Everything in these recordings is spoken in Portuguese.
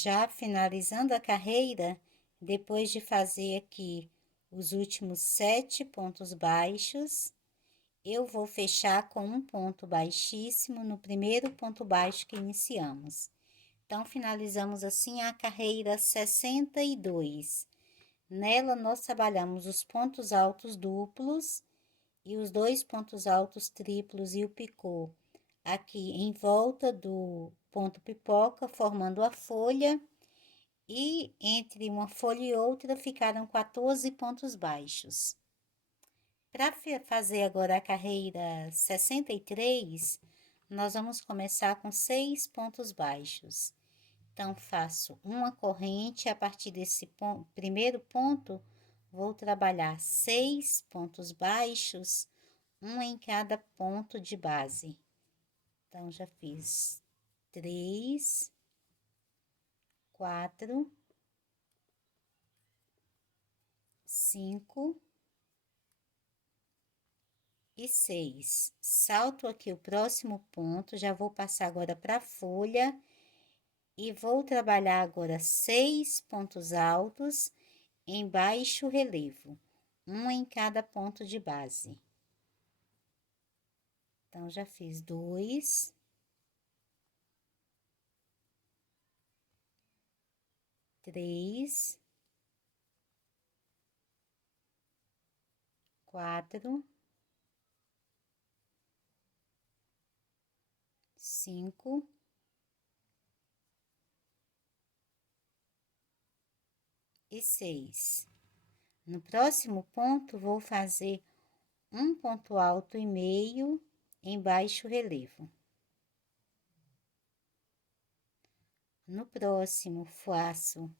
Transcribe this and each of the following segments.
Já finalizando a carreira, depois de fazer aqui os últimos 7 pontos baixos, eu vou fechar com um ponto baixíssimo no primeiro ponto baixo que iniciamos. Então, finalizamos assim a carreira 62. Nela, nós trabalhamos os pontos altos duplos e os 2 pontos altos triplos e o picô aqui em volta do ponto pipoca, formando a folha, e entre uma folha e outra ficaram 14 pontos baixos. Para fazer agora a carreira 63, nós vamos começar com 6 pontos baixos. Então, faço uma corrente, a partir desse primeiro ponto, vou trabalhar 6 pontos baixos, um em cada ponto de base. Então, já fiz 3, 4, 5 e 6. Salto aqui o próximo ponto, já vou passar agora para a folha e vou trabalhar agora 6 pontos altos em baixo relevo, um em cada ponto de base. Então, já fiz 2, 3, 4, 5 e 6. No próximo ponto, vou fazer um ponto alto e meio em baixo relevo. No próximo, faço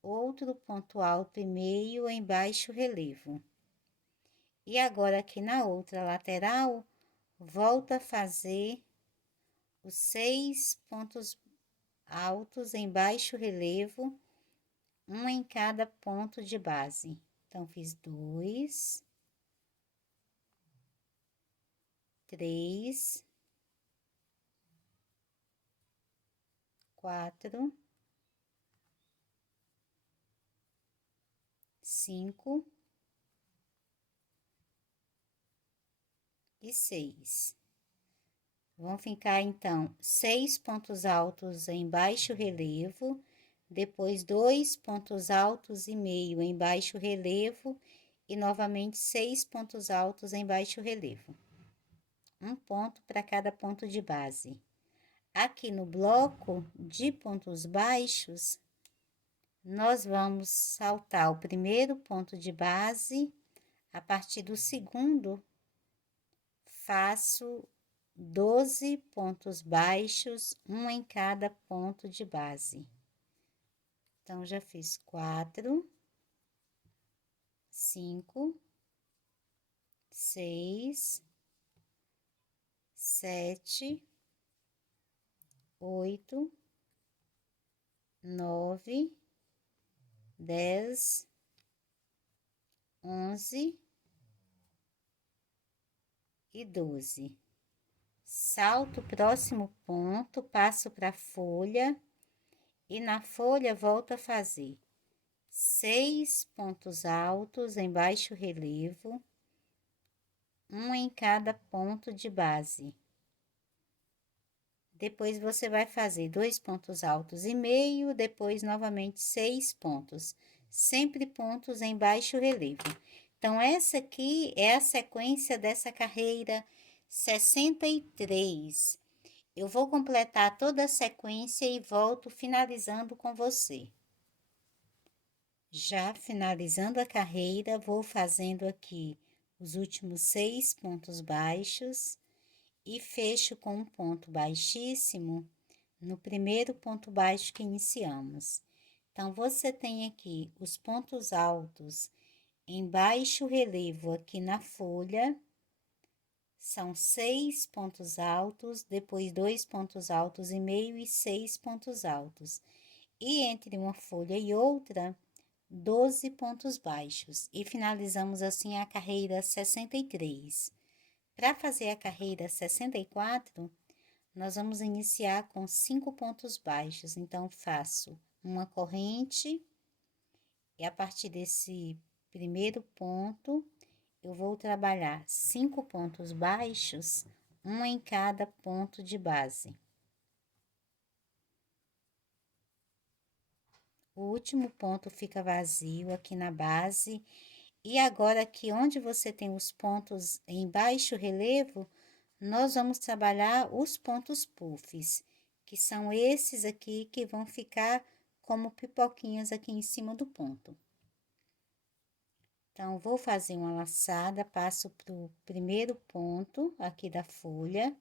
outro ponto alto e meio em baixo relevo. E agora, aqui na outra lateral, volto a fazer os 6 pontos altos em baixo relevo, um em cada ponto de base. Então, fiz 2, 3, 4, 5 e 6. Vão ficar, então, 6 pontos altos em baixo relevo, depois 2 pontos altos e meio em baixo relevo e novamente 6 pontos altos em baixo relevo. Um ponto para cada ponto de base. Aqui no bloco de pontos baixos, nós vamos saltar o primeiro ponto de base, a partir do segundo, faço 12 pontos baixos, um em cada ponto de base. Então, já fiz 4, 5, 6, 7, 8, 9, 10, 11 e 12. Salto o próximo ponto, passo para a folha e na folha volto a fazer 6 pontos altos em baixo relevo, um em cada ponto de base. Depois, você vai fazer 2 pontos altos e meio, depois novamente 6 pontos, sempre pontos em baixo relevo. Então, essa aqui é a sequência dessa carreira 63. Eu vou completar toda a sequência e volto finalizando com você. Já finalizando a carreira, vou fazendo aqui os últimos 6 pontos baixos e fecho com um ponto baixíssimo no primeiro ponto baixo que iniciamos. Então, você tem aqui os pontos altos em baixo relevo aqui na folha, são 6 pontos altos, depois 2 pontos altos e meio e 6 pontos altos. E entre uma folha e outra, 12 pontos baixos. E finalizamos assim a carreira 63. Para fazer a carreira 64, nós vamos iniciar com 5 pontos baixos. Então, faço uma corrente e a partir desse primeiro ponto, eu vou trabalhar 5 pontos baixos, um em cada ponto de base. O último ponto fica vazio aqui na base. E agora aqui onde você tem os pontos em baixo relevo, nós vamos trabalhar os pontos puffs, que são esses aqui que vão ficar como pipoquinhas aqui em cima do ponto. Então, vou fazer uma laçada, passo pro primeiro ponto aqui da folha,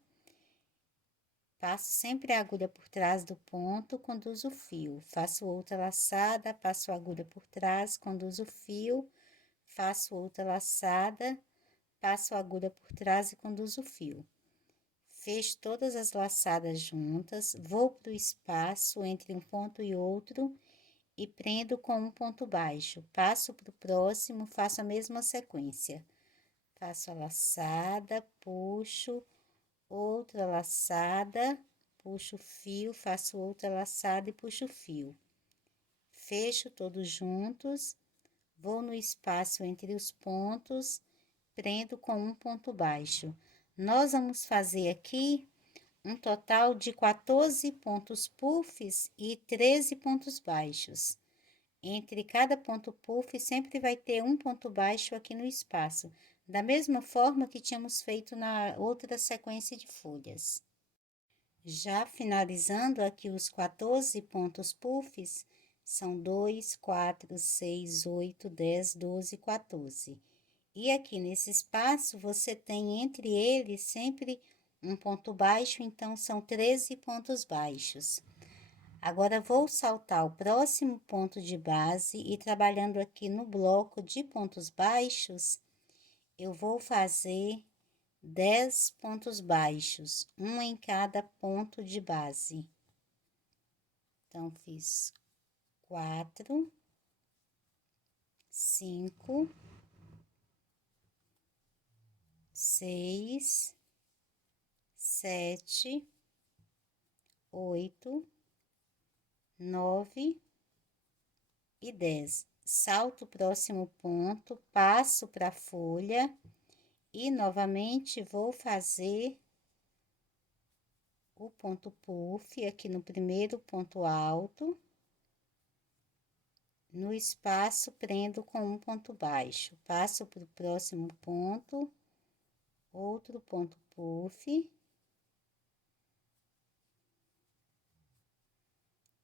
passo sempre a agulha por trás do ponto, conduzo o fio, faço outra laçada, passo a agulha por trás, conduzo o fio, faço outra laçada, passo a agulha por trás e conduzo o fio. Fecho todas as laçadas juntas, vou pro espaço entre um ponto e outro e prendo com um ponto baixo. Passo pro próximo, faço a mesma sequência. Faço a laçada, puxo, outra laçada, puxo o fio, faço outra laçada e puxo o fio. Fecho todos juntos, vou no espaço entre os pontos, prendo com um ponto baixo. Nós vamos fazer aqui um total de 14 pontos puffs e 13 pontos baixos. Entre cada ponto puff, sempre vai ter um ponto baixo aqui no espaço, da mesma forma que tínhamos feito na outra sequência de folhas. Já finalizando aqui os 14 pontos puffs, são 2, 4, 6, 8, 10, 12, 14. E aqui nesse espaço, você tem entre eles sempre um ponto baixo, então são 13 pontos baixos. Agora, vou saltar o próximo ponto de base e trabalhando aqui no bloco de pontos baixos, eu vou fazer 10 pontos baixos, um em cada ponto de base. Então, fiz 4, 5, 6, 7, 8, 9 e 10. Salto o próximo ponto, passo para a folha e novamente vou fazer o ponto puff aqui no primeiro ponto alto. No espaço, prendo com um ponto baixo, passo para o próximo ponto, outro ponto puff.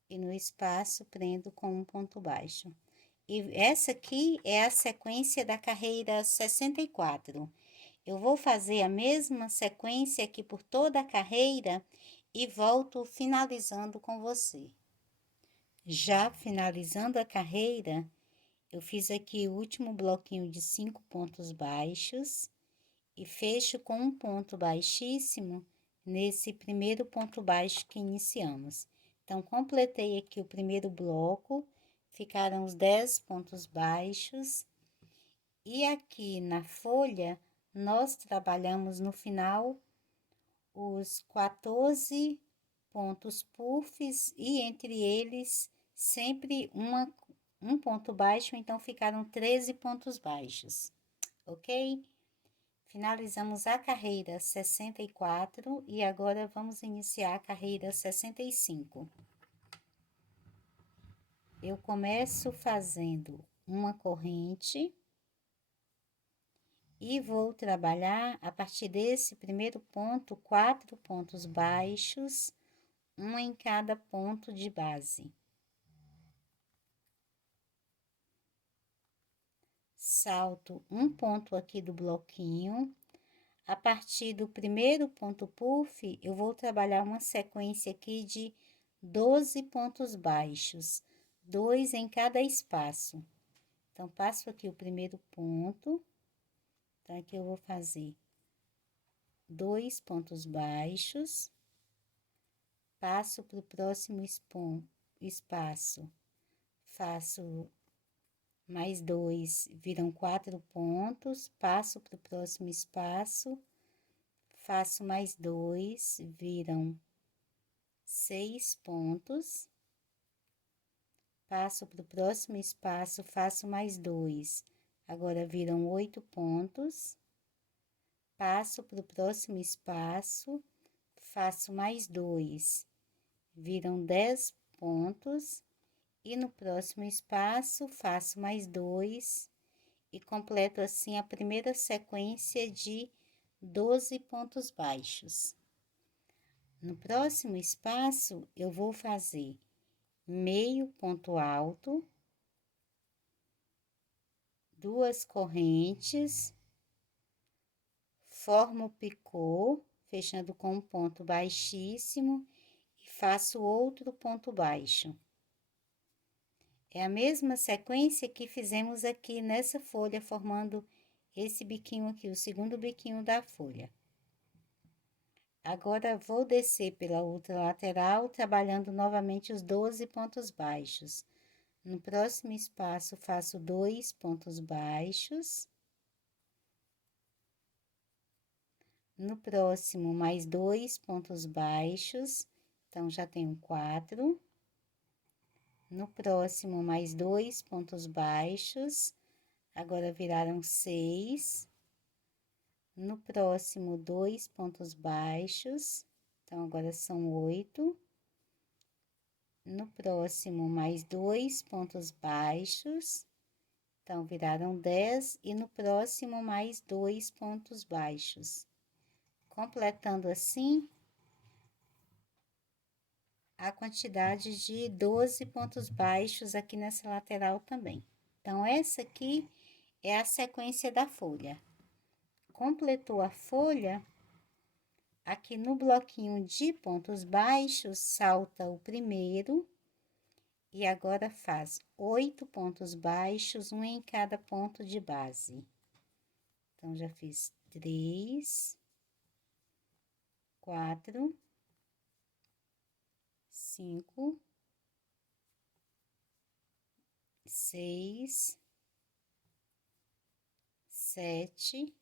E no espaço, prendo com um ponto baixo. E essa aqui é a sequência da carreira 64. Eu vou fazer a mesma sequência aqui por toda a carreira e volto finalizando com você. Já finalizando a carreira, eu fiz aqui o último bloquinho de 5 pontos baixos e fecho com um ponto baixíssimo nesse primeiro ponto baixo que iniciamos. Então, completei aqui o primeiro bloco, ficaram os 10 pontos baixos, e aqui na folha, nós trabalhamos no final os 14 pontos puffs e entre eles sempre um ponto baixo, então ficaram 13 pontos baixos, ok? Finalizamos a carreira 64 e agora vamos iniciar a carreira 65. Eu começo fazendo uma corrente e vou trabalhar a partir desse primeiro ponto, 4 pontos baixos, um em cada ponto de base. Salto um ponto aqui do bloquinho. A partir do primeiro ponto puff, eu vou trabalhar uma sequência aqui de 12 pontos baixos, 2 em cada espaço. Então, passo aqui o primeiro ponto, então, aqui eu vou fazer 2 pontos baixos, passo para o próximo espaço, faço mais 2, viram 4 pontos, passo para o próximo espaço, faço mais 2, viram 6 pontos, passo para o próximo espaço, faço mais 2, agora viram 8 pontos, passo para o próximo espaço, faço mais 2, viram 10 pontos, e no próximo espaço, faço mais 2, e completo assim a primeira sequência de 12 pontos baixos. No próximo espaço, eu vou fazer meio ponto alto, 2 correntes, formo o picô, fechando com um ponto baixíssimo, e faço outro ponto baixo. É a mesma sequência que fizemos aqui nessa folha, formando esse biquinho aqui, o segundo biquinho da folha. Agora, vou descer pela outra lateral, trabalhando novamente os 12 pontos baixos. No próximo espaço, faço 2 pontos baixos. No próximo, mais 2 pontos baixos, então, já tenho 4. No próximo, mais 2 pontos baixos, agora viraram 6. No próximo, 2 pontos baixos, então, agora são 8. No próximo, mais 2 pontos baixos, então, viraram 10. E no próximo, mais 2 pontos baixos. Completando assim a quantidade de 12 pontos baixos aqui nessa lateral também. Então, essa aqui é a sequência da folha. Completou a folha, aqui no bloquinho de pontos baixos, salta o primeiro, e agora faz 8 pontos baixos, um em cada ponto de base. Então, já fiz 3, 4, 5, 6, 7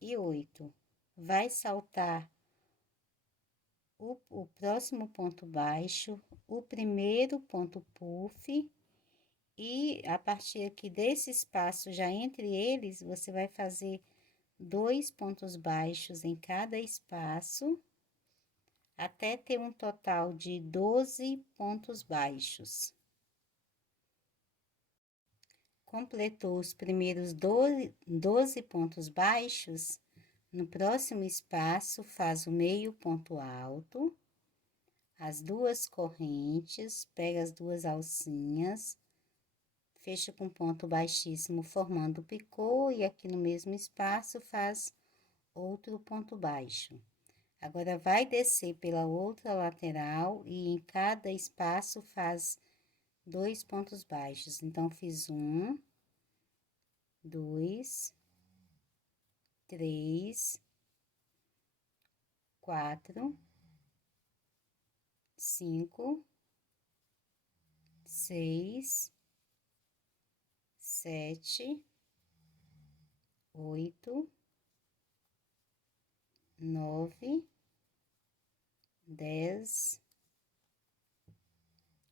e 8. Vai saltar o próximo ponto baixo, o primeiro ponto puff, e a partir aqui desse espaço, já entre eles, você vai fazer 2 pontos baixos em cada espaço, até ter um total de 12 pontos baixos. Completou os primeiros 12 pontos baixos, no próximo espaço, faz o meio ponto alto, as 2 correntes, pega as 2 alcinhas, fecha com ponto baixíssimo, formando o picô, e aqui no mesmo espaço, faz outro ponto baixo. Agora, vai descer pela outra lateral, e em cada espaço, faz 2 pontos baixos. Então, fiz 1, 2, 3, 4, 5, 6, 7, 8, 9, 10,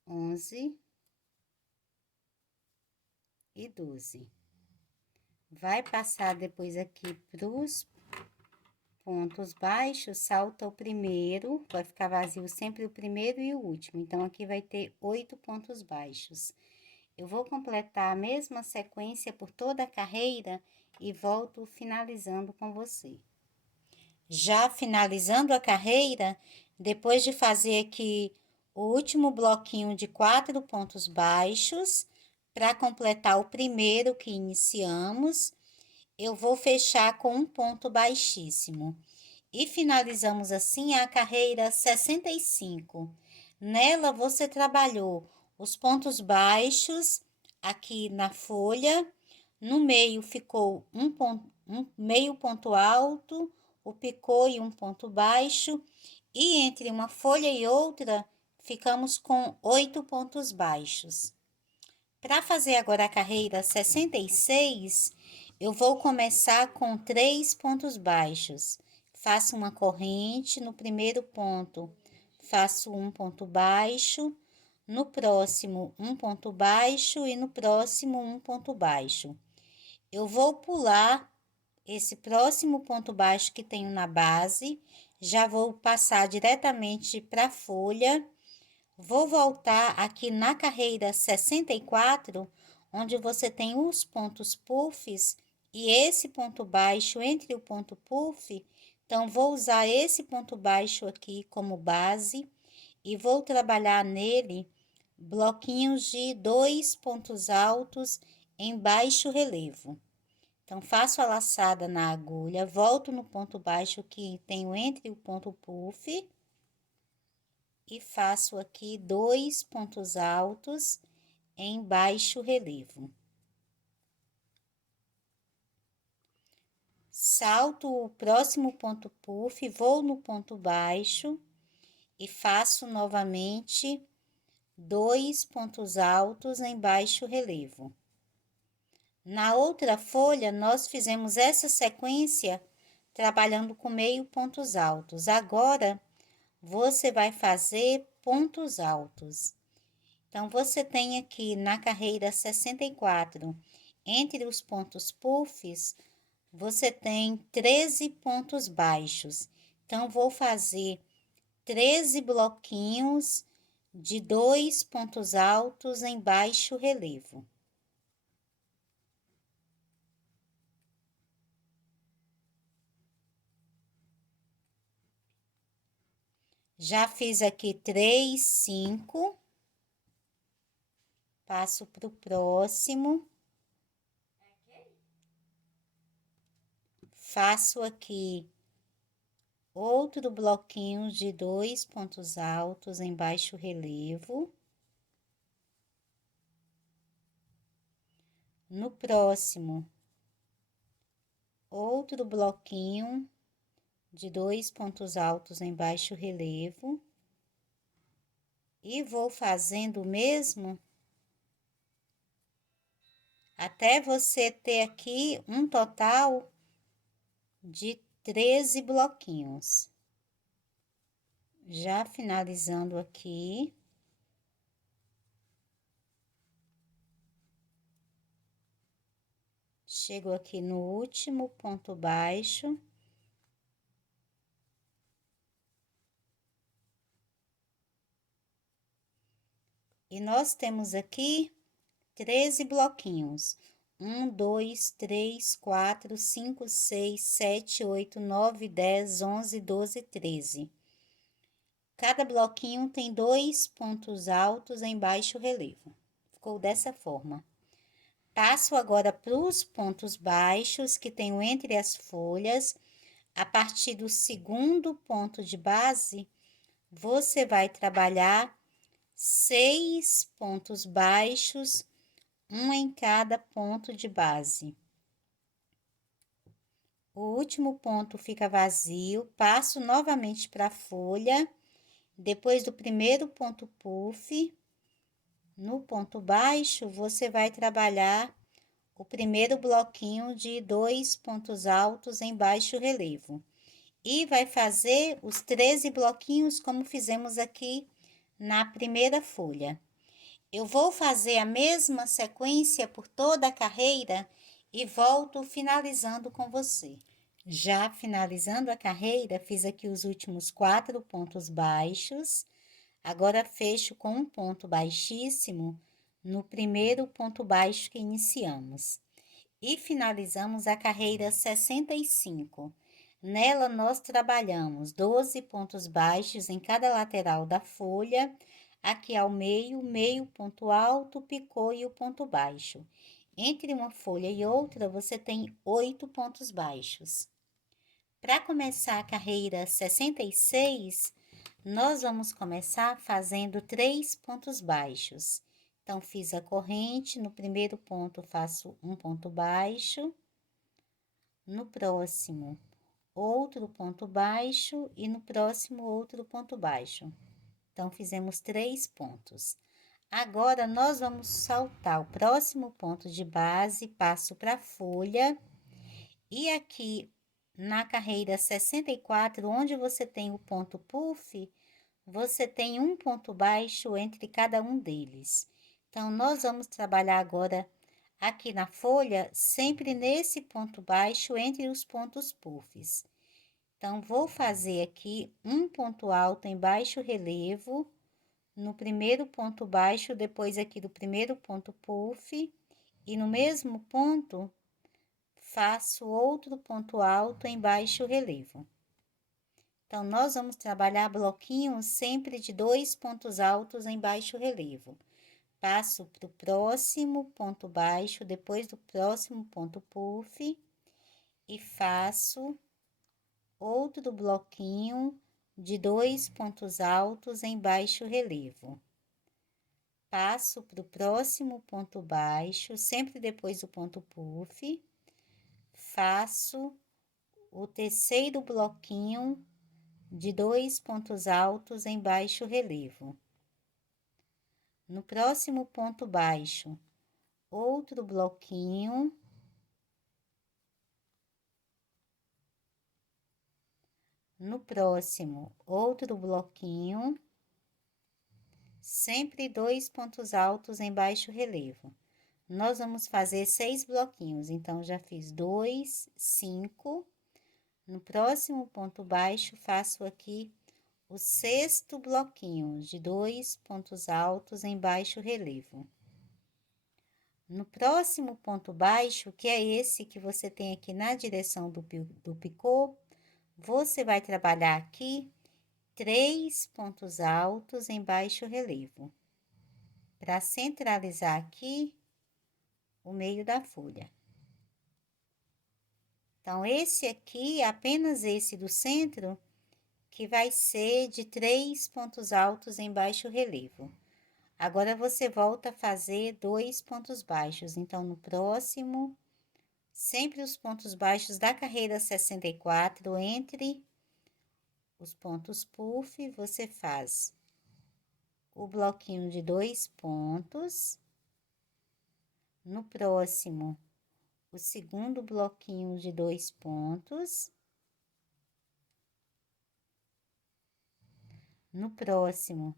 11 e 12. Vai passar depois aqui pros pontos baixos, salta o primeiro, vai ficar vazio sempre o primeiro e o último. Então, aqui vai ter 8 pontos baixos. Eu vou completar a mesma sequência por toda a carreira e volto finalizando com você. Já finalizando a carreira, depois de fazer aqui o último bloquinho de 4 pontos baixos, para completar o primeiro que iniciamos, eu vou fechar com um ponto baixíssimo. E finalizamos assim a carreira 65. Nela, você trabalhou os pontos baixos aqui na folha, no meio ficou um meio ponto alto, o picô e um ponto baixo, e entre uma folha e outra, ficamos com 8 pontos baixos. Para fazer agora a carreira 66, eu vou começar com 3 pontos baixos. Faço uma corrente no primeiro ponto, faço um ponto baixo, no próximo um ponto baixo e no próximo um ponto baixo. Eu vou pular esse próximo ponto baixo que tenho na base, já vou passar diretamente para a folha, vou voltar aqui na carreira 64, onde você tem os pontos puffs e esse ponto baixo entre o ponto puff. Então, vou usar esse ponto baixo aqui como base e vou trabalhar nele bloquinhos de 2 pontos altos em baixo relevo. Então, faço a laçada na agulha, volto no ponto baixo que tenho entre o ponto puff e faço aqui 2 pontos altos em baixo relevo. Salto o próximo ponto puff, vou no ponto baixo e faço novamente 2 pontos altos em baixo relevo. Na outra folha, nós fizemos essa sequência trabalhando com meio pontos altos. Agora, você vai fazer pontos altos. Então, você tem aqui na carreira 64, entre os pontos puffs, você tem 13 pontos baixos. Então, vou fazer 13 bloquinhos de 2 pontos altos em baixo relevo. Já fiz aqui 3, 5. Passo para o próximo. Faço aqui outro bloquinho de 2 pontos altos em baixo relevo. No próximo, outro bloquinho de 2 pontos altos em baixo relevo. E vou fazendo o mesmo até você ter aqui um total de 13 bloquinhos. Já finalizando aqui. Chego aqui no último ponto baixo. E nós temos aqui 13 bloquinhos. 1, 2, 3, 4, 5, 6, 7, 8, 9, 10, 11, 12, 13. Cada bloquinho tem 2 pontos altos em baixo relevo. Ficou dessa forma. Passo agora para os pontos baixos que tenho entre as folhas. A partir do segundo ponto de base, você vai trabalhar 6 pontos baixos, um em cada ponto de base. O último ponto fica vazio, passo novamente para a folha, depois do primeiro ponto puff, no ponto baixo, você vai trabalhar o primeiro bloquinho de 2 pontos altos em baixo relevo. E vai fazer os 13 bloquinhos como fizemos aqui na primeira folha. Eu vou fazer a mesma sequência por toda a carreira e volto finalizando com você. Já finalizando a carreira, fiz aqui os últimos 4 pontos baixos. Agora, fecho com um ponto baixíssimo no primeiro ponto baixo que iniciamos. E finalizamos a carreira 65. Nela, nós trabalhamos 12 pontos baixos em cada lateral da folha, aqui ao meio, meio ponto alto, picô e o ponto baixo. Entre uma folha e outra, você tem 8 pontos baixos. Para começar a carreira 66, nós vamos começar fazendo 3 pontos baixos. Então, fiz a corrente, no primeiro ponto faço um ponto baixo, no próximo outro ponto baixo e no próximo outro ponto baixo. Então, fizemos 3 pontos. Agora, nós vamos saltar o próximo ponto de base, passo para a folha, e aqui na carreira 64, onde você tem o ponto puff, você tem um ponto baixo entre cada um deles. Então, nós vamos trabalhar agora aqui na folha, sempre nesse ponto baixo entre os pontos puffs. Então, vou fazer aqui um ponto alto em baixo relevo, no primeiro ponto baixo, depois aqui do primeiro ponto puff, e no mesmo ponto, faço outro ponto alto em baixo relevo. Então, nós vamos trabalhar bloquinhos sempre de 2 pontos altos em baixo relevo. Passo para o próximo ponto baixo, depois do próximo ponto puff, e faço outro bloquinho de 2 pontos altos em baixo relevo. Passo para o próximo ponto baixo, sempre depois do ponto puff, faço o terceiro bloquinho de 2 pontos altos em baixo relevo. No próximo ponto baixo, outro bloquinho. No próximo, outro bloquinho, sempre 2 pontos altos em baixo relevo. Nós vamos fazer 6 bloquinhos, então, já fiz 2, 5. No próximo ponto baixo, faço aqui o sexto bloquinho de 2 pontos altos em baixo relevo. No próximo ponto baixo, que é esse que você tem aqui na direção do picô, você vai trabalhar aqui 3 pontos altos em baixo relevo, para centralizar aqui o meio da folha. Então, esse aqui, apenas esse do centro, que vai ser de 3 pontos altos em baixo relevo. Agora, você volta a fazer 2 pontos baixos. Então, no próximo, sempre os pontos baixos da carreira 64, entre os pontos puff, você faz o bloquinho de 2 pontos. No próximo, o segundo bloquinho de 2 pontos. No próximo,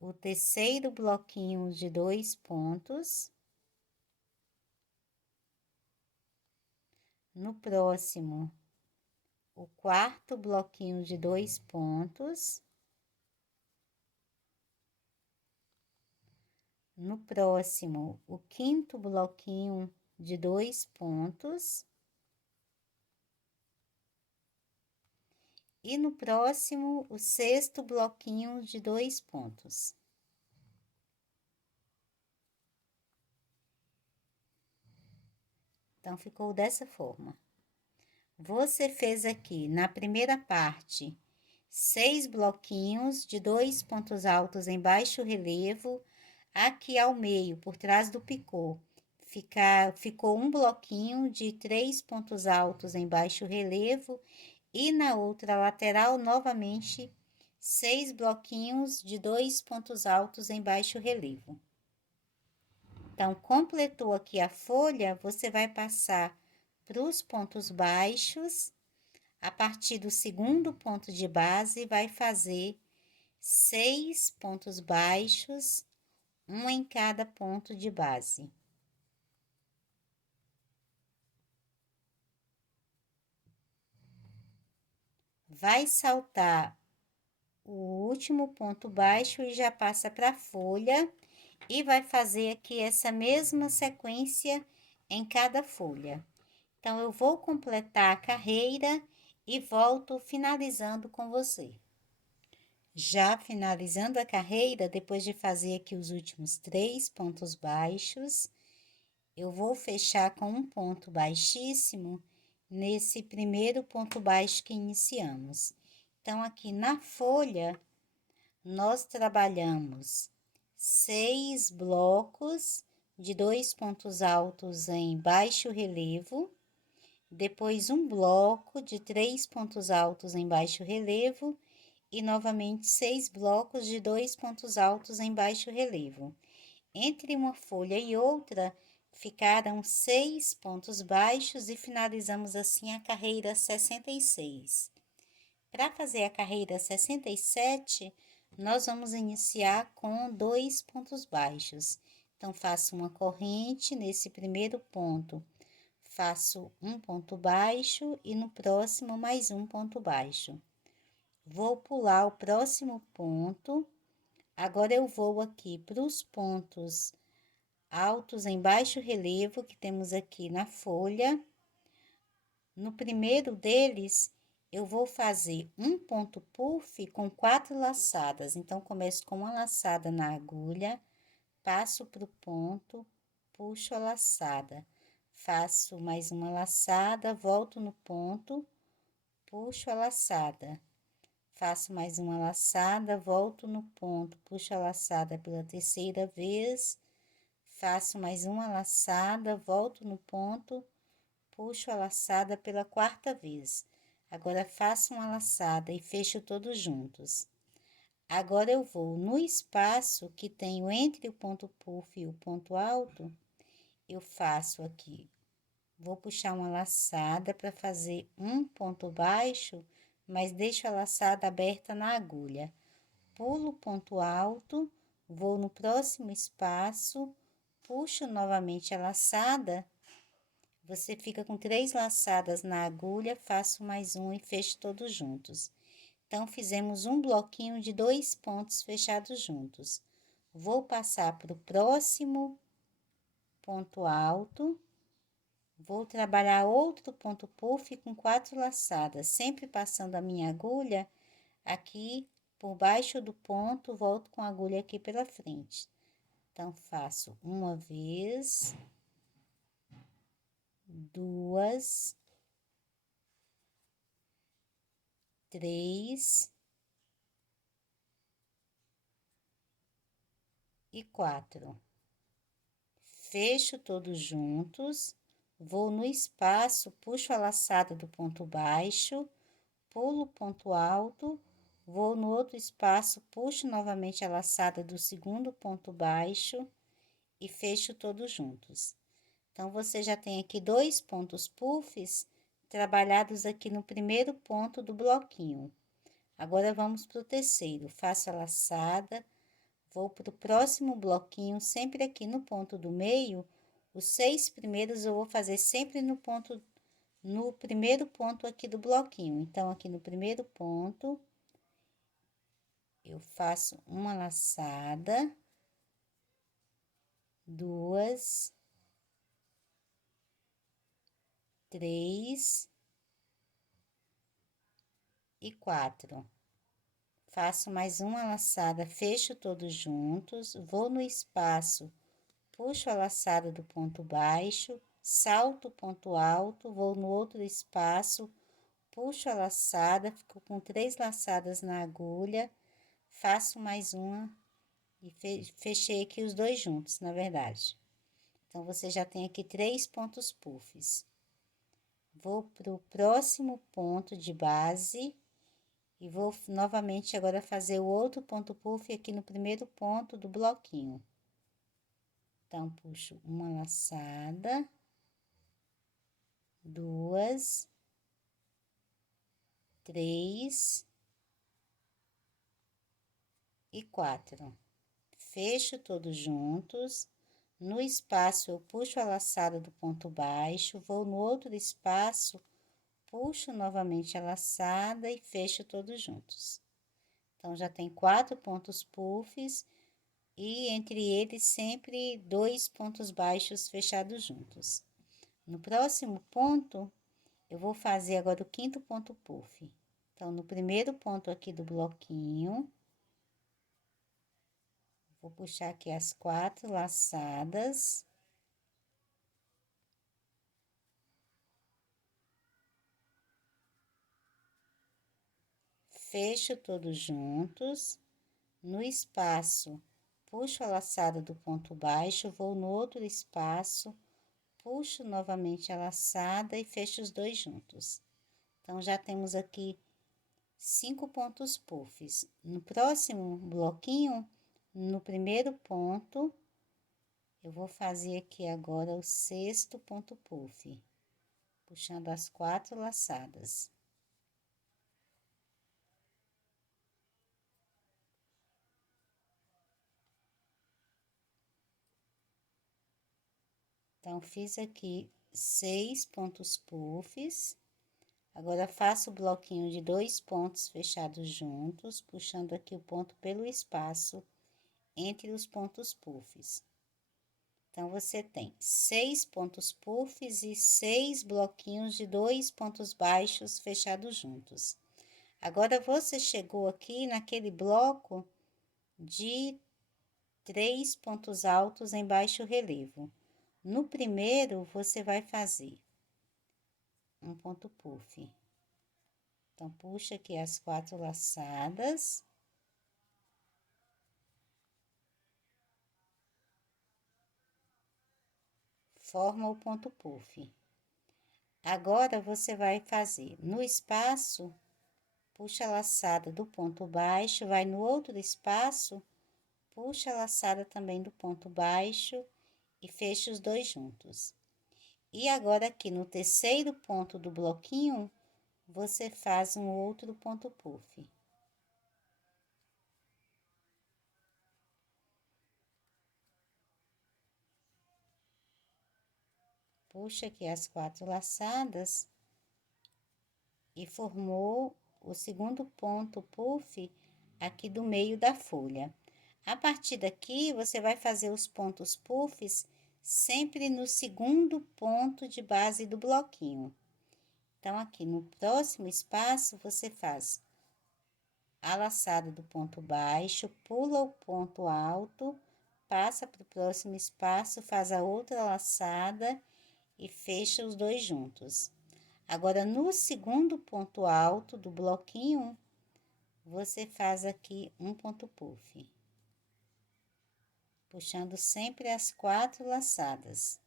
o terceiro bloquinho de 2 pontos. No próximo, o quarto bloquinho de 2 pontos. No próximo, o quinto bloquinho de 2 pontos. E no próximo, o sexto bloquinho de 2 pontos. Então, ficou dessa forma. Você fez aqui, na primeira parte, 6 bloquinhos de 2 pontos altos em baixo relevo. Aqui ao meio, por trás do picô, ficou um bloquinho de 3 pontos altos em baixo relevo. E na outra lateral, novamente, 6 bloquinhos de 2 pontos altos em baixo relevo. Então, completou aqui a folha, você vai passar para os pontos baixos, a partir do segundo ponto de base, vai fazer 6 pontos baixos, um em cada ponto de base. Vai saltar o último ponto baixo e já passa para a folha, e vai fazer aqui essa mesma sequência em cada folha. Então, eu vou completar a carreira e volto finalizando com você. Já finalizando a carreira, depois de fazer aqui os últimos 3 pontos baixos, eu vou fechar com um ponto baixíssimo nesse primeiro ponto baixo que iniciamos. Então, aqui na folha, nós trabalhamos 6 blocos de 2 pontos altos em baixo relevo, depois um bloco de 3 pontos altos em baixo relevo e novamente 6 blocos de 2 pontos altos em baixo relevo. Entre uma folha e outra, ficaram 6 pontos baixos e finalizamos assim a carreira 66. Para fazer a carreira 67, nós vamos iniciar com 2 pontos baixos. Então, faço uma corrente nesse primeiro ponto, faço um ponto baixo e no próximo mais um ponto baixo. Vou pular o próximo ponto. Agora, eu vou aqui para os pontos altos em baixo relevo que temos aqui na folha. No primeiro deles, eu vou fazer um ponto puff com 4 laçadas. Então, começo com uma laçada na agulha, passo para o ponto, puxo a laçada, faço mais uma laçada, volto no ponto, puxo a laçada, faço mais uma laçada, volto no ponto, puxo a laçada pela terceira vez, faço mais uma laçada, volto no ponto, puxo a laçada pela quarta vez. Agora, faço uma laçada e fecho todos juntos. Agora, eu vou no espaço que tenho entre o ponto puff e o ponto alto, eu faço aqui, vou puxar uma laçada para fazer um ponto baixo, mas deixo a laçada aberta na agulha. Pulo o ponto alto, vou no próximo espaço, puxo novamente a laçada. Você fica com 3 laçadas na agulha, faço mais um e fecho todos juntos. Então, fizemos um bloquinho de 2 pontos fechados juntos. Vou passar para o próximo ponto alto, vou trabalhar outro ponto puff com 4 laçadas, sempre passando a minha agulha aqui por baixo do ponto, volto com a agulha aqui pela frente. Então, faço uma vez, 2, 3 e 4. Fecho todos juntos, vou no espaço, puxo a laçada do ponto baixo, pulo o ponto alto, vou no outro espaço, puxo novamente a laçada do segundo ponto baixo e fecho todos juntos. Então, você já tem aqui 2 pontos puffs trabalhados aqui no primeiro ponto do bloquinho. Agora, vamos para o terceiro. Faço a laçada, vou para o próximo bloquinho, sempre aqui no ponto do meio. Os 6 primeiros eu vou fazer sempre no primeiro ponto aqui do bloquinho. Então, aqui no primeiro ponto, eu faço uma laçada, 2, 3 e 4. Faço mais uma laçada, fecho todos juntos, vou no espaço, puxo a laçada do ponto baixo, salto o ponto alto, vou no outro espaço, puxo a laçada, fico com 3 laçadas na agulha, faço mais uma e fechei aqui os 2 juntos, na verdade. Então, você já tem aqui 3 pontos puffs. Vou para o próximo ponto de base e vou novamente agora fazer o outro ponto puff aqui no primeiro ponto do bloquinho. Então, puxo uma laçada, 2, 3 e 4. Fecho todos juntos. No espaço, eu puxo a laçada do ponto baixo, vou no outro espaço, puxo novamente a laçada e fecho todos juntos. Então, já tem 4 pontos puffs e entre eles sempre 2 pontos baixos fechados juntos. No próximo ponto, eu vou fazer agora o 5º ponto puff. Então, no primeiro ponto aqui do bloquinho, vou puxar aqui as 4 laçadas. Fecho todos juntos. No espaço, puxo a laçada do ponto baixo, vou no outro espaço, puxo novamente a laçada e fecho os 2 juntos. Então, já temos aqui 5 pontos puffs. No próximo bloquinho, no primeiro ponto, eu vou fazer aqui agora o 6º ponto puff, puxando as 4 laçadas. Então, fiz aqui 6 pontos puffs. Agora, faço o bloquinho de 2 pontos fechados juntos, puxando aqui o ponto pelo espaço entre os pontos puffs. Então, você tem 6 pontos puffs e 6 bloquinhos de 2 pontos baixos fechados juntos. Agora, você chegou aqui naquele bloco de 3 pontos altos em baixo relevo. No primeiro, você vai fazer um ponto puff. Então, puxa aqui as 4 laçadas. Forma o ponto puff. Agora, você vai fazer no espaço, puxa a laçada do ponto baixo, vai no outro espaço, puxa a laçada também do ponto baixo e fecha os dois juntos. E agora, aqui no terceiro ponto do bloquinho, você faz um outro ponto puff. Puxa aqui as 4 laçadas e formou o segundo ponto puff aqui do meio da folha. A partir daqui, você vai fazer os pontos puffs sempre no segundo ponto de base do bloquinho. Então, aqui no próximo espaço, você faz a laçada do ponto baixo, pula o ponto alto, passa para o próximo espaço, faz a outra laçada e fecha os dois juntos. Agora, no segundo ponto alto do bloquinho, você faz aqui um ponto puff, puxando sempre as 4 laçadas.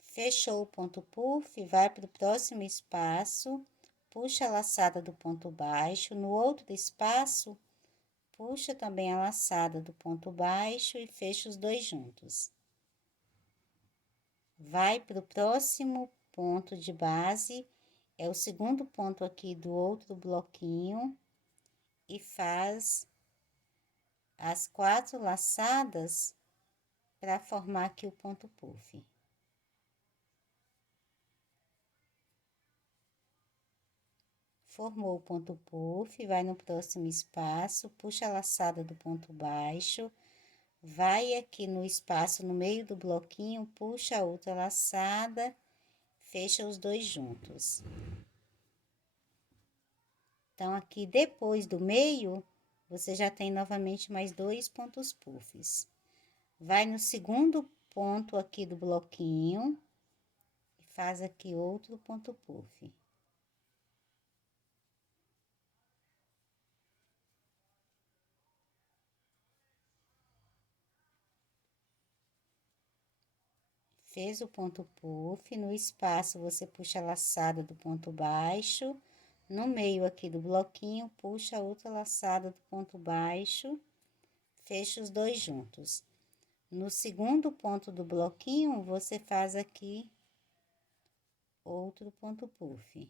Fechou o ponto puff, vai para o próximo espaço, puxa a laçada do ponto baixo, no outro espaço, puxa também a laçada do ponto baixo e fecha os dois juntos. Vai para o próximo ponto de base, é o segundo ponto aqui do outro bloquinho, e faz as 4 laçadas para formar aqui o ponto puff. Formou o ponto puff, vai no próximo espaço, puxa a laçada do ponto baixo, vai aqui no espaço no meio do bloquinho, puxa a outra laçada, fecha os dois juntos. Então, aqui depois do meio, você já tem novamente mais 2 pontos puffs. Vai no segundo ponto aqui do bloquinho e faz aqui outro ponto puff. Fez o ponto puff, no espaço você puxa a laçada do ponto baixo, no meio aqui do bloquinho, puxa a outra laçada do ponto baixo, fecha os dois juntos. No segundo ponto do bloquinho, você faz aqui outro ponto puff.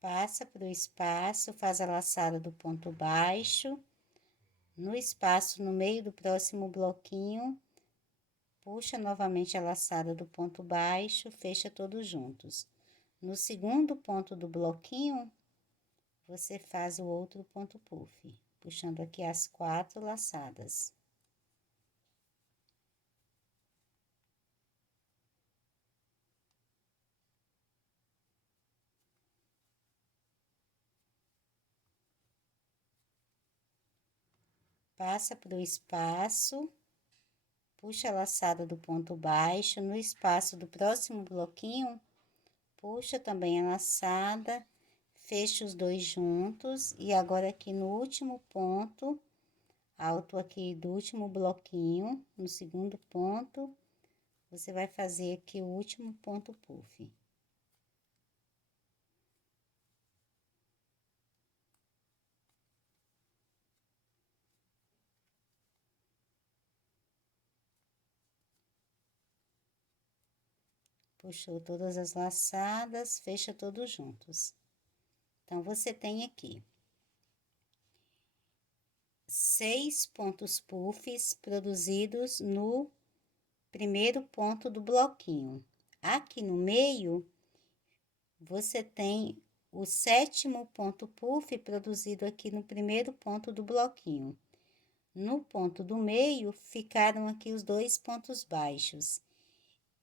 Passa para o espaço, faz a laçada do ponto baixo, no espaço no meio do próximo bloquinho, puxa novamente a laçada do ponto baixo, fecha todos juntos. No segundo ponto do bloquinho, você faz o outro ponto puff, puxando aqui as 4 laçadas. Passa para o espaço, puxa a laçada do ponto baixo, no espaço do próximo bloquinho, puxa também a laçada, fecha os dois juntos, e agora aqui no último ponto, alto aqui do último bloquinho, no segundo ponto, você vai fazer aqui o último ponto puff. Puxou todas as laçadas, fecha todos juntos. Então, você tem aqui 6 pontos puffs produzidos no primeiro ponto do bloquinho. Aqui no meio, você tem o 7º ponto puff produzido aqui no primeiro ponto do bloquinho. No ponto do meio, ficaram aqui os 2 pontos baixos.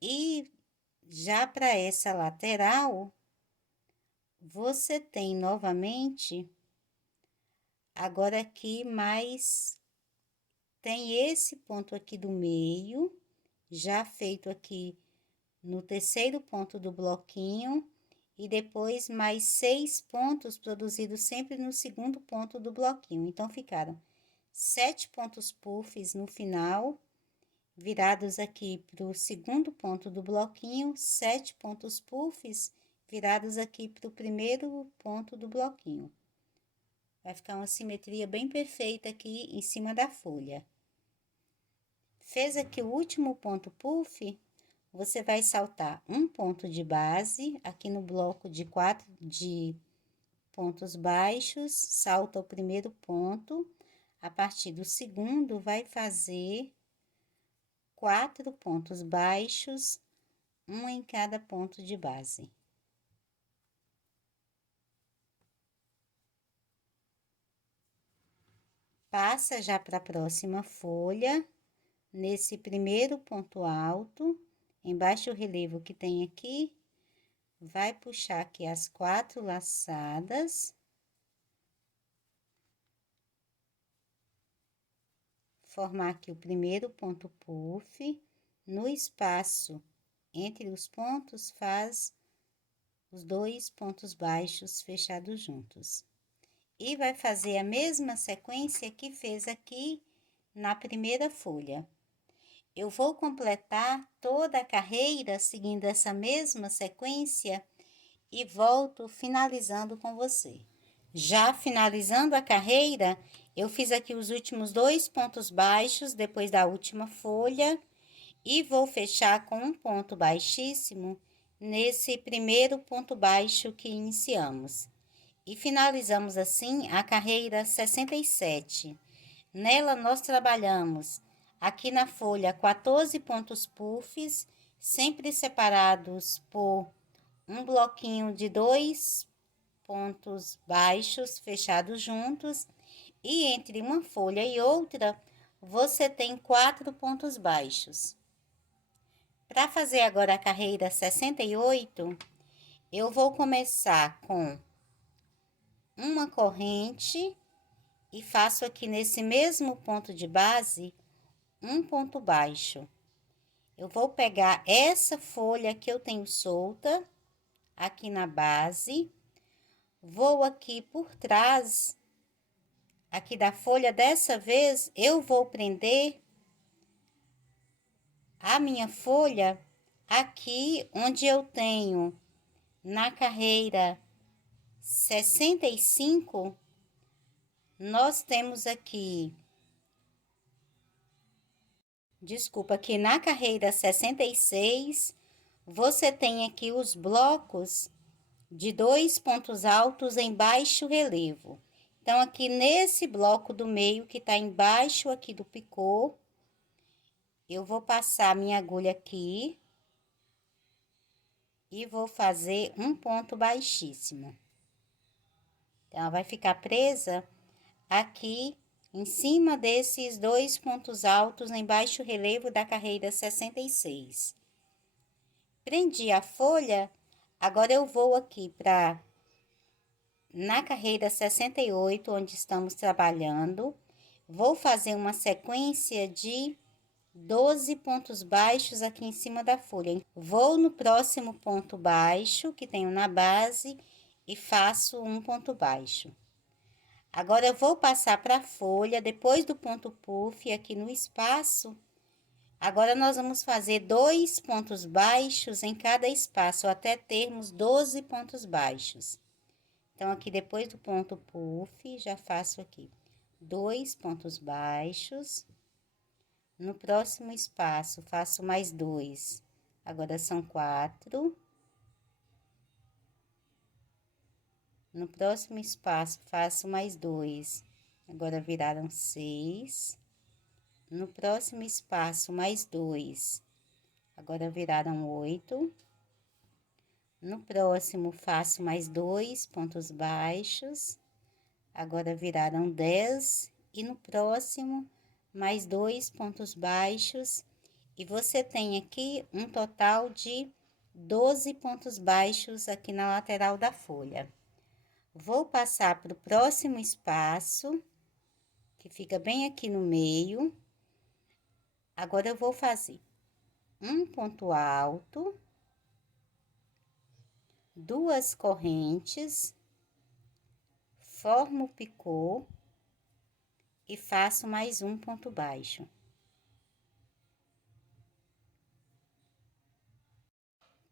E já para essa lateral, você tem novamente, agora aqui, tem esse ponto aqui do meio, já feito aqui no terceiro ponto do bloquinho, e depois mais 6 pontos produzidos sempre no segundo ponto do bloquinho. Então, ficaram 7 pontos puffs no final, virados aqui para o segundo ponto do bloquinho, 7 pontos puffs virados aqui para o primeiro ponto do bloquinho. Vai ficar uma simetria bem perfeita aqui em cima da folha. Fez aqui o último ponto puff, você vai saltar um ponto de base aqui no bloco de 4 pontos baixos, salta o primeiro ponto, a partir do segundo vai fazer 4 pontos baixos, um em cada ponto de base. Passa já para a próxima folha, nesse primeiro ponto alto, em baixo relevo que tem aqui, vai puxar aqui as 4 laçadas, formar aqui o primeiro ponto puff, no espaço entre os pontos, faz os 2 pontos baixos fechados juntos. E vai fazer a mesma sequência que fez aqui na primeira folha. Eu vou completar toda a carreira seguindo essa mesma sequência e volto finalizando com você. Já finalizando a carreira, eu fiz aqui os últimos 2 pontos baixos depois da última folha e vou fechar com um ponto baixíssimo nesse primeiro ponto baixo que iniciamos. E finalizamos assim a carreira 67. Nela, nós trabalhamos aqui na folha 14 pontos puffs, sempre separados por um bloquinho de 2 pontos baixos fechados juntos, e entre uma folha e outra, você tem 4 pontos baixos. Para fazer agora a carreira 68, eu vou começar com uma corrente e faço aqui nesse mesmo ponto de base um ponto baixo. Eu vou pegar essa folha que eu tenho solta aqui na base, vou aqui por trás, aqui da folha, dessa vez eu vou prender a minha folha aqui onde eu tenho na carreira 65, nós temos aqui, desculpa, aqui na carreira 66, você tem aqui os blocos de 2 pontos altos em baixo relevo. Então, aqui nesse bloco do meio que tá embaixo aqui do picô, eu vou passar minha agulha aqui e vou fazer um ponto baixíssimo. Então, ela vai ficar presa aqui em cima desses 2 pontos altos em baixo relevo da carreira 66. Prendi a folha, agora eu vou aqui para na carreira 68, onde estamos trabalhando, vou fazer uma sequência de 12 pontos baixos aqui em cima da folha. Vou no próximo ponto baixo que tenho na base e faço um ponto baixo. Agora, eu vou passar para a folha, depois do ponto puff, aqui no espaço, Agora, nós vamos fazer 2 pontos baixos em cada espaço, até termos 12 pontos baixos. Então, aqui depois do ponto puff, já faço aqui 2 pontos baixos. No próximo espaço, faço mais 2. Agora, são 4. No próximo espaço, faço mais 2. Agora, viraram 6. No próximo espaço, mais 2. Agora, viraram 8. No próximo, faço mais 2 pontos baixos. Agora, viraram 10. E no próximo, mais 2 pontos baixos. E você tem aqui um total de 12 pontos baixos aqui na lateral da folha. Vou passar para o próximo espaço, que fica bem aqui no meio. Agora, eu vou fazer um ponto alto, 2 correntes, formo o picô e faço mais um ponto baixo.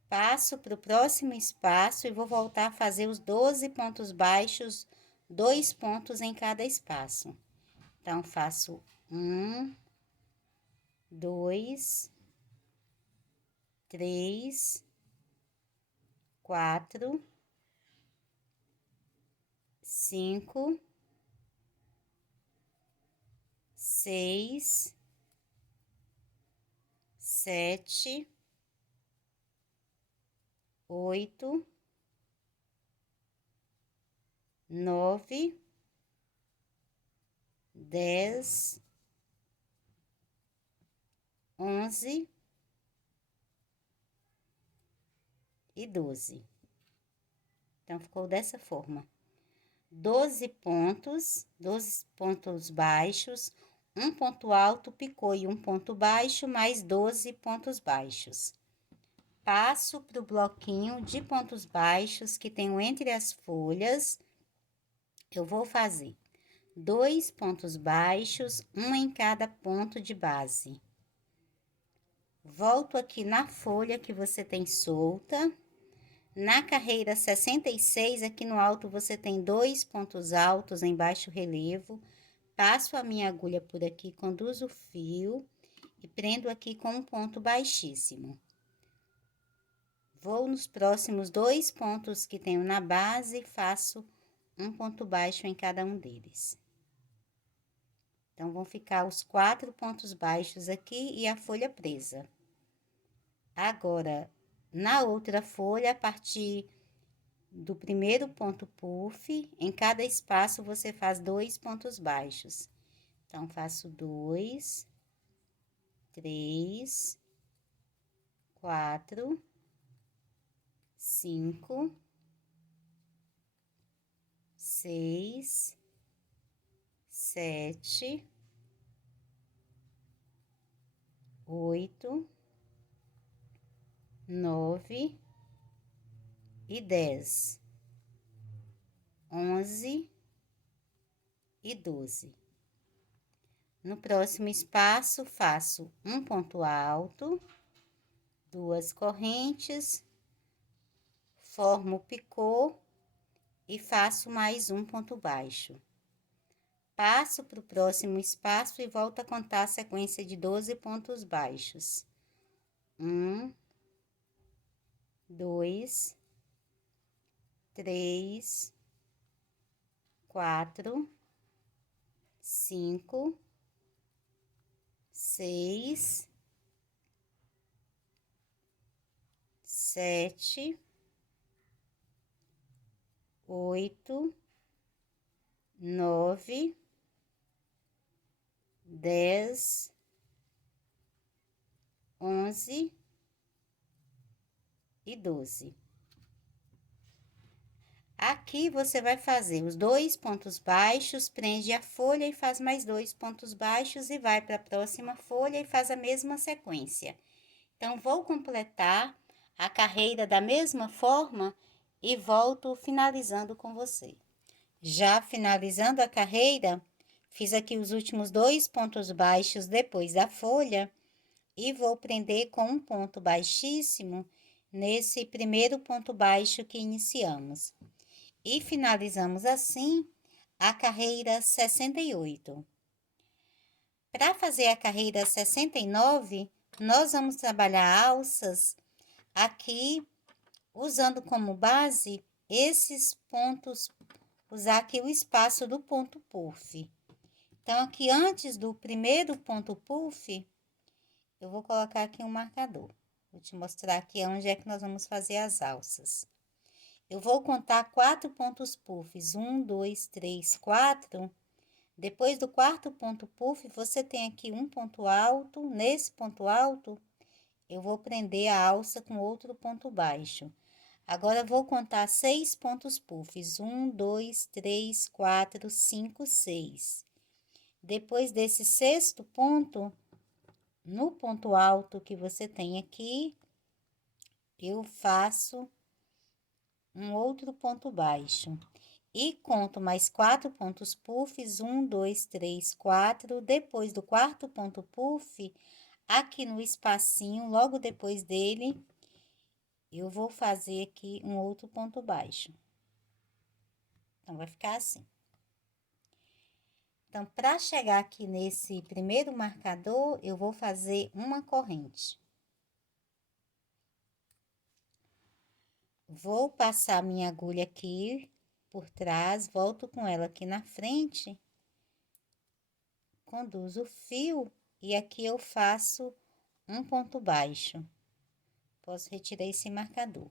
Passo para o próximo espaço e vou voltar a fazer os 12 pontos baixos, 2 pontos em cada espaço. Então, faço 1, 2, 3, 4, 5, 6, 7, 8, 9, 10, 11 e 12. Então, ficou dessa forma. 12 pontos baixos, um ponto alto, picô e um ponto baixo, mais 12 pontos baixos. Passo para o bloquinho de pontos baixos que tenho entre as folhas. Eu vou fazer 2 pontos baixos, um em cada ponto de base. Volto aqui na folha que você tem solta. Na carreira 66, aqui no alto, você tem 2 pontos altos em baixo relevo. Passo a minha agulha por aqui, conduzo o fio e prendo aqui com um ponto baixíssimo. Vou nos próximos 2 pontos que tenho na base e faço um ponto baixo em cada um deles. Então, vão ficar os 4 pontos baixos aqui e a folha presa. Agora, na outra folha, a partir do primeiro ponto puff, em cada espaço você faz 2 pontos baixos. Então, faço 2, 3, 4, 5, 6, 7, 8, 9 e 10, 11 e 12. No próximo espaço, faço um ponto alto, 2 correntes, formo o picô e faço mais um ponto baixo. Passo para o próximo espaço e volto a contar a sequência de 12 pontos baixos. 1, 2, 3, 4, 5, 6, 7, 8, 9, 10, 11 e 12. Aqui, você vai fazer os 2 pontos baixos, prende a folha e faz mais 2 pontos baixos e vai para a próxima folha e faz a mesma sequência. Então, vou completar a carreira da mesma forma e volto finalizando com você. Já finalizando a carreira, fiz aqui os últimos 2 pontos baixos depois da folha. e vou prender com um ponto baixíssimo nesse primeiro ponto baixo que iniciamos. E finalizamos assim a carreira 68. Para fazer a carreira 69, nós vamos trabalhar alças aqui, usando como base esses pontos, usar aqui o espaço do ponto puff. Então, aqui antes do primeiro ponto puff, eu vou colocar aqui um marcador. Vou te mostrar aqui onde é que nós vamos fazer as alças. Eu vou contar 4 pontos puffs, 1, 2, 3, 4. Depois do quarto ponto puff, você tem aqui um ponto alto. Nesse ponto alto, eu vou prender a alça com outro ponto baixo. Agora, vou contar 6 pontos puffs, 1, 2, 3, 4, 5, 6. Depois desse sexto ponto, no ponto alto que você tem aqui, eu faço um outro ponto baixo. E conto mais 4 pontos puffs, 1, 2, 3, 4. Depois do quarto ponto puff, aqui no espacinho, logo depois dele, eu vou fazer aqui um outro ponto baixo. Então, vai ficar assim. Então, para chegar aqui nesse primeiro marcador, eu vou fazer uma corrente. Vou passar minha agulha aqui por trás, volto com ela aqui na frente, conduzo o fio e aqui eu faço um ponto baixo. Posso retirar esse marcador.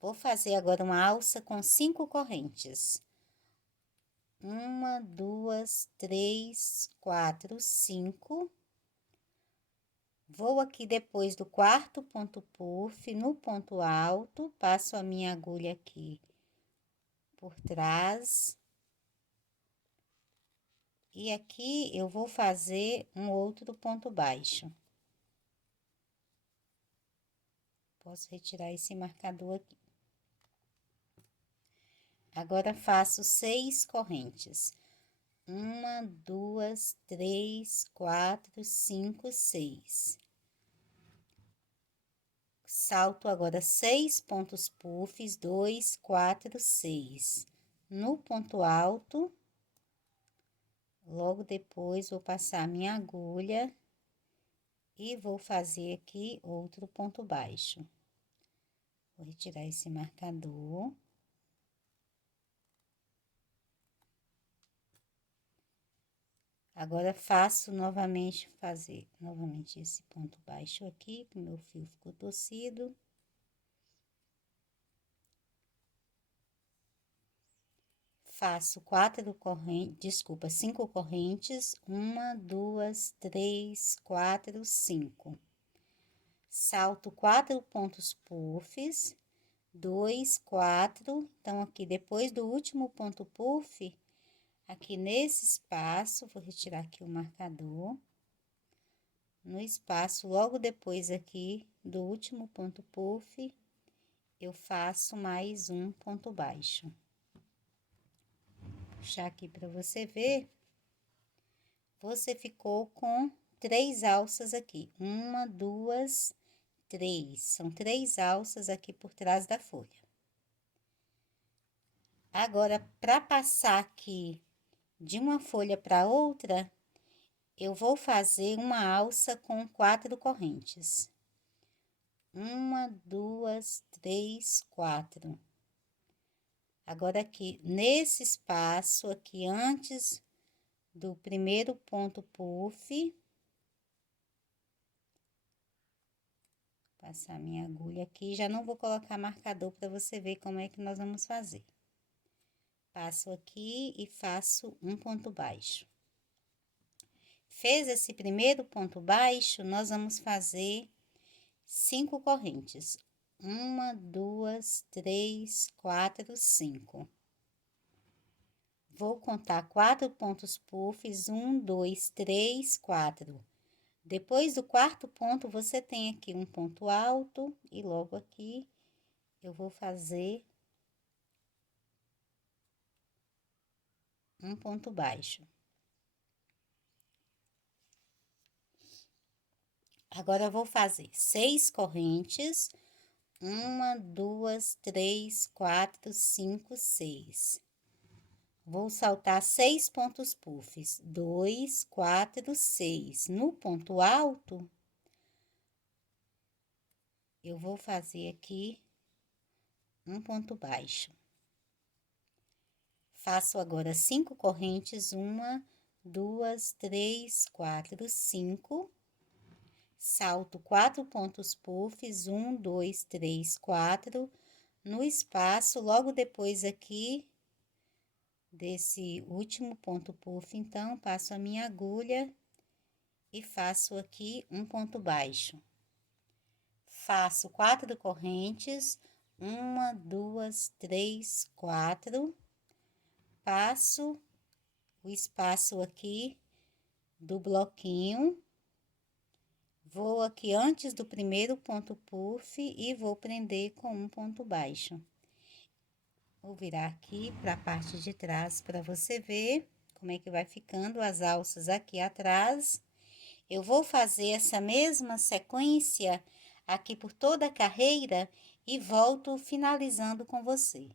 Vou fazer agora uma alça com 5 correntes. 1, 2, 3, 4, 5. Vou aqui depois do quarto ponto puff, no ponto alto, passo a minha agulha aqui por trás. E aqui eu vou fazer um outro ponto baixo. Posso retirar esse marcador aqui. Agora, faço 6 correntes. 1, 2, 3, 4, 5, 6. Salto agora 6 pontos puffs, 2, 4, 6. No ponto alto, logo depois vou passar minha agulha e vou fazer aqui outro ponto baixo. Vou retirar esse marcador. Agora, faço novamente, fazer novamente esse ponto baixo aqui, que o meu fio ficou torcido. Faço 4 correntes, desculpa, 5 correntes, 1, 2, 3, 4, 5. Salto 4 pontos puffs, 2, 4. Então, aqui depois do último ponto puff, aqui nesse espaço, vou retirar aqui o marcador. No espaço, logo depois aqui do último ponto puff, eu faço mais um ponto baixo. Vou puxar aqui para você ver. Você ficou com 3 alças aqui. 1, 2, 3. São 3 alças aqui por trás da folha. Agora, para passar aqui de uma folha para outra, eu vou fazer uma alça com 4 correntes. 1, 2, 3, 4. Agora, aqui, nesse espaço, aqui antes do primeiro ponto puff, passar minha agulha aqui, já não vou colocar marcador para você ver como é que nós vamos fazer. Passo aqui e faço um ponto baixo. Fez esse primeiro ponto baixo, nós vamos fazer 5 correntes. 1, 2, 3, 4, 5. Vou contar 4 pontos puffs, 1, 2, 3, 4. Depois do quarto ponto, você tem aqui um ponto alto e logo aqui eu vou fazer um ponto baixo. Agora, eu vou fazer 6 correntes. 1, 2, 3, 4, 5, 6. Vou saltar 6 pontos puffs. 2, 4, 6. No ponto alto, eu vou fazer aqui um ponto baixo. Faço agora 5 correntes. 1, 2, 3, 4, 5. Salto 4 pontos puffs, 1, 2, 3, 4, no espaço, logo depois aqui desse último ponto puff, então, passo a minha agulha e faço aqui um ponto baixo. Faço 4 correntes, 1, 2, 3, 4, passo o espaço aqui do bloquinho. Vou aqui antes do primeiro ponto puff e vou prender com um ponto baixo. Vou virar aqui para a parte de trás para você ver como é que vai ficando as alças aqui atrás. Eu vou fazer essa mesma sequência aqui por toda a carreira e volto finalizando com você.